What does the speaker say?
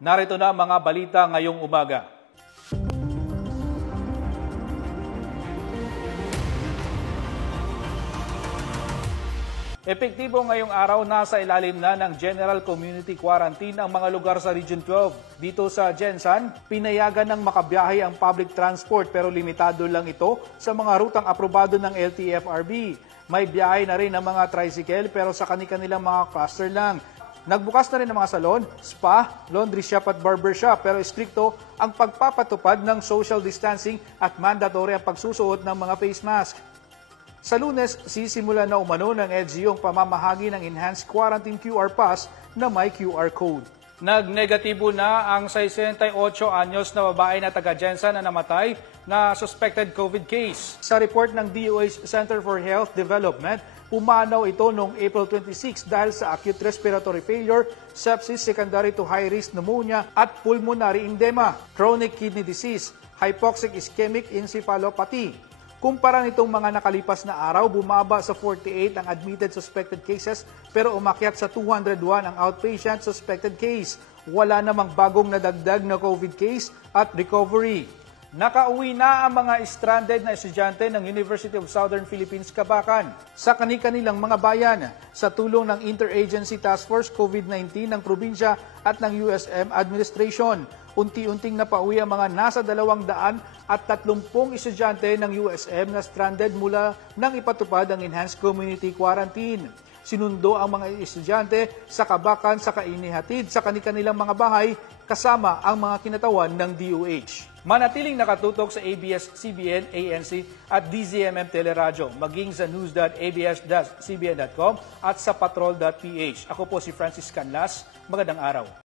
Narito na ang mga balita ngayong umaga. Epektibo ngayong araw, nasa ilalim na ng General Community Quarantine ang mga lugar sa Region 12. Dito sa Jensan, pinayagan ng makabiyahe ang public transport pero limitado lang ito sa mga rutang aprobado ng LTFRB. May biyahe na rin ang mga tricycle pero sa kanilang mga cluster lang. Nagbukas na rin ang mga salon, spa, laundry shop at barber shop pero istrikto ang pagpapatupad ng social distancing at mandatory ang pagsusuot ng mga face mask. Sa Lunes, sisimula na umano ng LGU ang pamamahagi ng Enhanced Quarantine QR Pass na may QR code. Nagnegatibo na ang 68 anyos na babae na taga-Jensan na namatay na suspected COVID case. Sa report ng DOH Center for Health Development, pumanaw ito noong April 26 dahil sa acute respiratory failure, sepsis secondary to high-risk pneumonia at pulmonary edema, chronic kidney disease, hypoxic ischemic encephalopathy. Kumpara nitong mga nakalipas na araw, bumaba sa 48 ang admitted suspected cases pero umakyat sa 201 ang outpatient suspected case. Wala namang bagong nadagdag na COVID case at recovery. Nakauwi na ang mga stranded na estudyante ng University of Southern Philippines, Cabacan sa kanilang mga bayan sa tulong ng Interagency Task Force COVID-19 ng probinsya at ng USM Administration. Unti-unting napauwi ang mga nasa 230 estudyante ng USM na stranded mula nang ipatupad ang Enhanced Community Quarantine. Sinundo ang mga estudyante sa Cabacan sa kainihatid sa kanilang mga bahay kasama ang mga kinatawan ng DOH. Manatiling nakatutok sa ABS-CBN, ANC at DZMM Teleradyo, maging sa news.abs-cbn.com at sa patrol.ph. Ako po si Francis Canlas. Magandang araw.